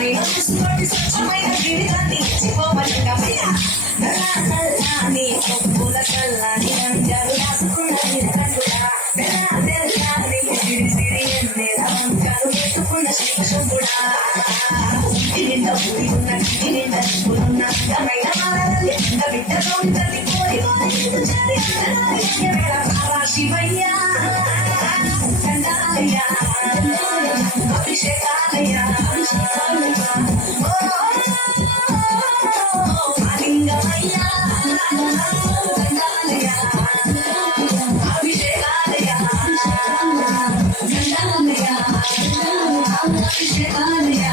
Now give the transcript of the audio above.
స్వచ్ఛమైన జీవితాన్ని ఇచ్చిపోవలింగమయ్యా నల్లాని కొప్పుల కల్లాని అంజలు రాసుకున్న నిలకండుడా తెల్లాని సిరి సిరి ఎన్నెల వంకాలు వేసుకున్న శిశుడా నింద పూరి ఉన్న నింద పూలున్న గమైన మాలల్లి బిడ్డ తోడి కోరి శివయ్య చండాలయ్య అభిషేకాలయ్య లింగమయ్య చండాలయ్య అభిషేకాలయ్య చండాలయ్య అభిషేకాలయ్య